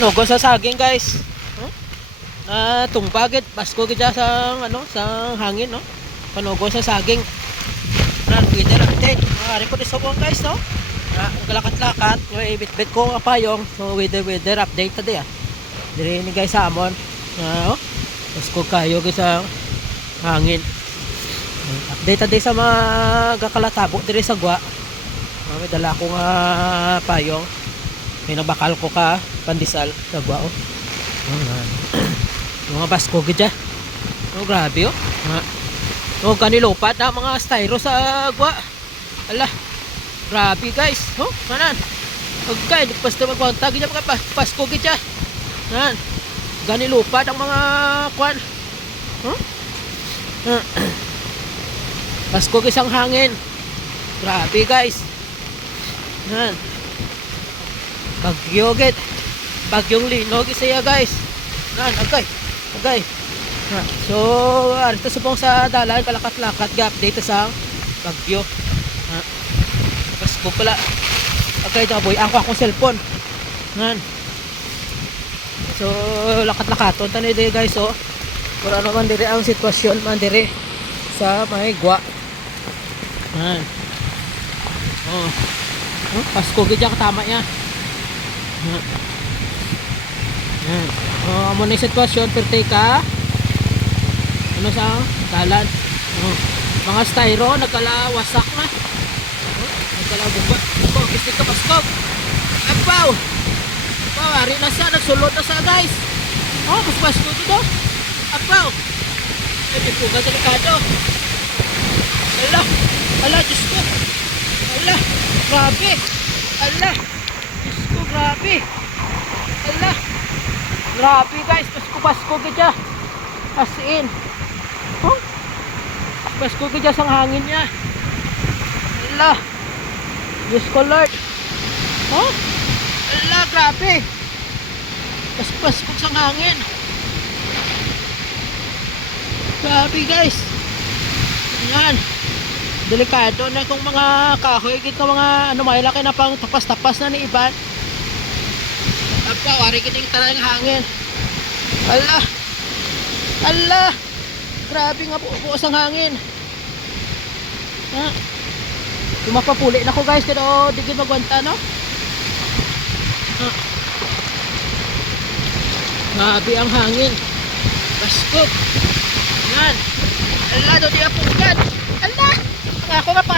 Logo sa saging guys. Huh? Na tumbagit Pasko gid sa ano sa hangin no. Panogo sa saging. Na weather update. Ari ko di subong guys no. Na galakat-lakat, may bit-bit ko apayong. So weather update tadi ah. Diri ni guys sa amon. Oh. Pasko kayo guys sa hangin. Update tadi sa mga gakalatabo diri sa gwa. May dala akong payong. May nabakal ko ka pandisal sa gwa oh. Mga Pasko gid. Oh grabe oh. Oh kanilopat na mga styro sa gwa. Ala. Grabe guys. Oh, kanan. Okay, basta magkwanta gid mga Pasko gid. Nan. Ganilupad ang mga kwan. Huh? Pasko gid ang hangin. Grabe guys. Nan. Bagyo gid. Bagyong linog isaya guys. Nan, agay. Agay. So, arito subong sa dalan kalakat-lakat ga-update sa bagyo. Pasko pala. Okay, ito boy, ako akong cellphone. Nan. So, lakat-lakaton tani dire guys oh. Kung ano man dire ang sitwasyon man dire sa may gwa. Nan. Oh. Pasko gid ya tama ya. Yan. Oh, amo ni sitwasyon perti ka. Ano sa dalan? Oh. Mga styro nagkalawasak na. Oh, nagkalabugba. Oh, kistik ka Pasko. Apaw. Apaw, ari na sa nagsulod na sa guys. Oh, mas Pasko dito. Apaw. Hindi po ka delikado. Ala. Ala, Diyos ko. Ala. Grabe. Ala. Diyos ko, grabe. Ala. Grabe guys, Pasko gidya. As in. Oh. Pasko gidya sang hangin niya. Ala. Diyos ko Lord. Oh. Ala, grabe. Pasko sang hangin. Grabe guys. Yan. Delikado na kung mga kahoy gid ko mga ano may laki na pang tapas-tapas na ni iban. Apa wari kiting tarang hangin. Ala. Ala. Grabe nga buos ang hangin. Ha. Tumapapuli na ko guys pero di gid magwanta no. Ha. Grabe ang hangin. Pasko. Yan. Ala do di apugan. Ala. Ako nga pa